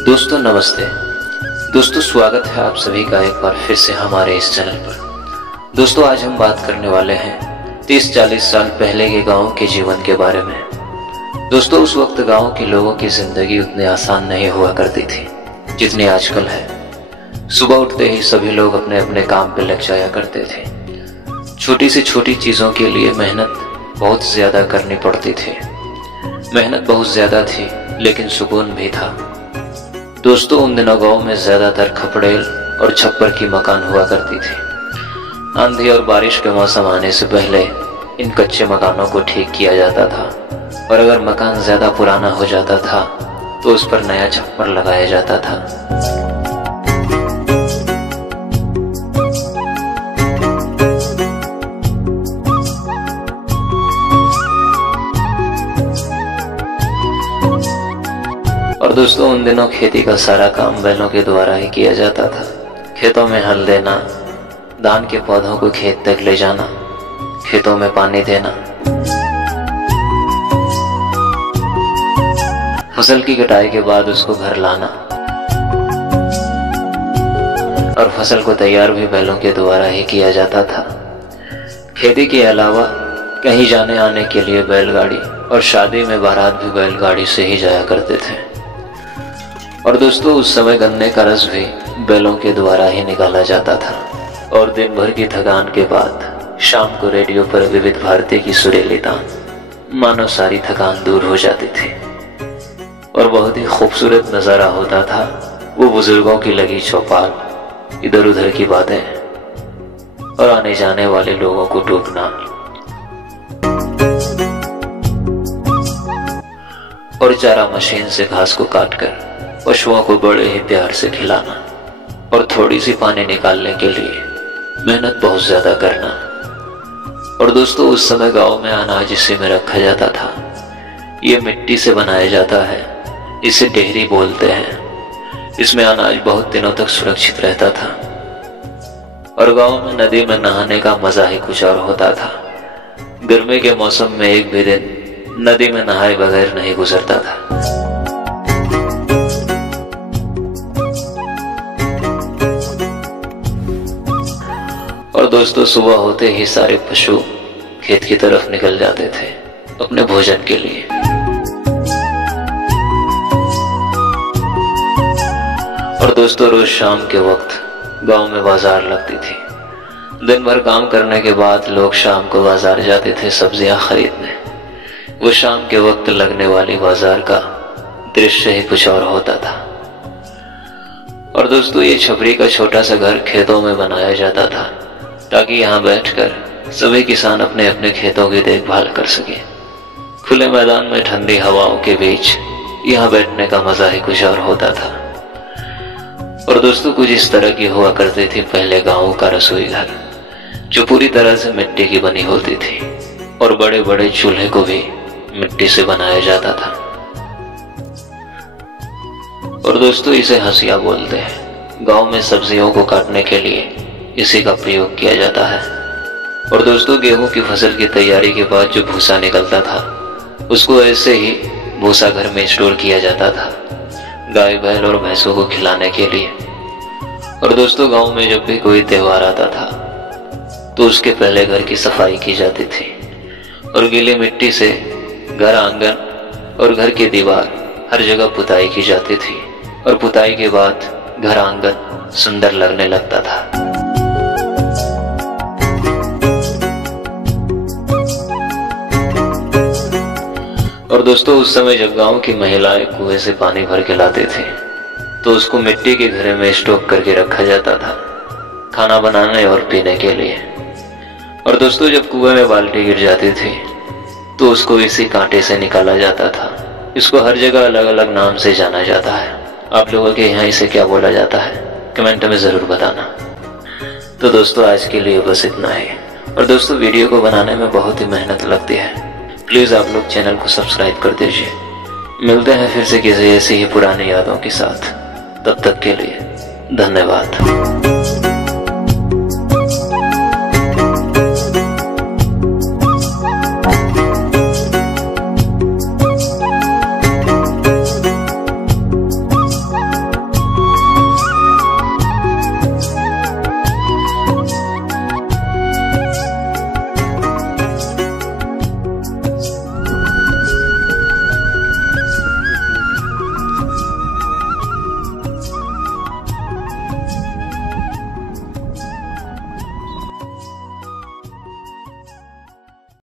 दोस्तों नमस्ते। दोस्तों स्वागत है आप सभी का एक बार फिर से हमारे इस चैनल पर। दोस्तों आज हम बात करने वाले हैं 30-40 साल पहले के गांव के जीवन के बारे में। दोस्तों उस वक्त गांव के लोगों की जिंदगी उतनी आसान नहीं हुआ करती थी जितनी आजकल है। सुबह उठते ही सभी लोग अपने अपने काम पे लग जाया करते थे। छोटी से छोटी चीजों के लिए मेहनत बहुत ज्यादा करनी पड़ती थी। मेहनत बहुत ज्यादा थी लेकिन सुकून भी था। दोस्तों उन दिनों गांव में ज्यादातर खपड़ेल और छप्पर की मकान हुआ करती थी। आंधी और बारिश के मौसम आने से पहले इन कच्चे मकानों को ठीक किया जाता था और अगर मकान ज्यादा पुराना हो जाता था तो उस पर नया छप्पर लगाया जाता था। और दोस्तों उन दिनों खेती का सारा काम बैलों के द्वारा ही किया जाता था। खेतों में हल देना, धान के पौधों को खेत तक ले जाना, खेतों में पानी देना, फसल की कटाई के बाद उसको घर लाना और फसल को तैयार भी बैलों के द्वारा ही किया जाता था। खेती के अलावा कहीं जाने आने के लिए बैलगाड़ी और शादी में बारात भी बैलगाड़ी से ही जाया करते थे। और दोस्तों उस समय गन्ने का रस भी बैलों के द्वारा ही निकाला जाता था। और दिन भर की थकान के बाद शाम को रेडियो पर विविध भारती की सुरीली तान मानो सारी थकान दूर हो जाती थी और बहुत ही खूबसूरत नजारा होता था। वो बुजुर्गों की लगी चौपाल, इधर उधर की बातें और आने जाने वाले लोगों को टोकना और चारा मशीन से घास को काटकर पशुओं को बड़े ही प्यार से खिलाना और थोड़ी सी पानी निकालने के लिए मेहनत बहुत ज्यादा करना। और दोस्तों उस समय गांव में अनाज इसी में रखा जाता था। ये मिट्टी से बनाया जाता है, इसे डेहरी बोलते हैं। इसमें अनाज बहुत दिनों तक सुरक्षित रहता था। और गांव में नदी में नहाने का मजा ही कुछ और होता था। गर्मी के मौसम में एक भी दिन नदी में नहाए बगैर नहीं गुजरता था। और दोस्तों सुबह होते ही सारे पशु खेत की तरफ निकल जाते थे अपने भोजन के लिए। और दोस्तों रोज शाम के वक्त गांव में बाजार लगती थी। दिन भर काम करने के बाद लोग शाम को बाजार जाते थे सब्जियां खरीदने। वो शाम के वक्त लगने वाली बाजार का दृश्य ही कुछ और होता था। और दोस्तों ये छपरी का छोटा सा घर खेतों में बनाया जाता था ताकि यहाँ बैठकर सभी किसान अपने अपने खेतों की देखभाल कर सके। खुले मैदान में ठंडी हवाओं के बीच यहाँ बैठने का मजा ही कुछ और होता था। और दोस्तों कुछ इस तरह की हुआ करती थी पहले गांव का रसोई घर, जो पूरी तरह से मिट्टी की बनी होती थी और बड़े बड़े चूल्हे को भी मिट्टी से बनाया जाता था। और दोस्तों इसे हंसिया बोलते हैं। गांव में सब्जियों को काटने के लिए इसी का प्रयोग किया जाता है। और दोस्तों गेहूं की फसल की तैयारी के बाद जो भूसा निकलता था उसको ऐसे ही भूसा घर में स्टोर किया जाता था गाय बैल और भैंसों को खिलाने के लिए। और दोस्तों गांव में जब भी कोई त्योहार आता था तो उसके पहले घर की सफाई की जाती थी और गीली मिट्टी से घर आंगन और घर की दीवार हर जगह पुताई की जाती थी। और पुताई के बाद घर आंगन सुंदर लगने लगता था। और दोस्तों उस समय जब गांव की महिलाएं कुएं से पानी भर के लाते थे तो उसको मिट्टी के घड़े में स्टोक करके रखा जाता था खाना बनाने और पीने के लिए। और दोस्तों जब कुएं में बाल्टी गिर जाती थी तो उसको इसी कांटे से निकाला जाता था। इसको हर जगह अलग अलग नाम से जाना जाता है। आप लोगों के यहाँ इसे क्या बोला जाता है कमेंट में जरूर बताना। तो दोस्तों आज के लिए बस इतना ही। और दोस्तों वीडियो को बनाने में बहुत ही मेहनत लगती है। प्लीज आप लोग चैनल को सब्सक्राइब कर दीजिए। मिलते हैं फिर से किसी ऐसी ही पुरानी यादों के साथ। तब तक के लिए धन्यवाद।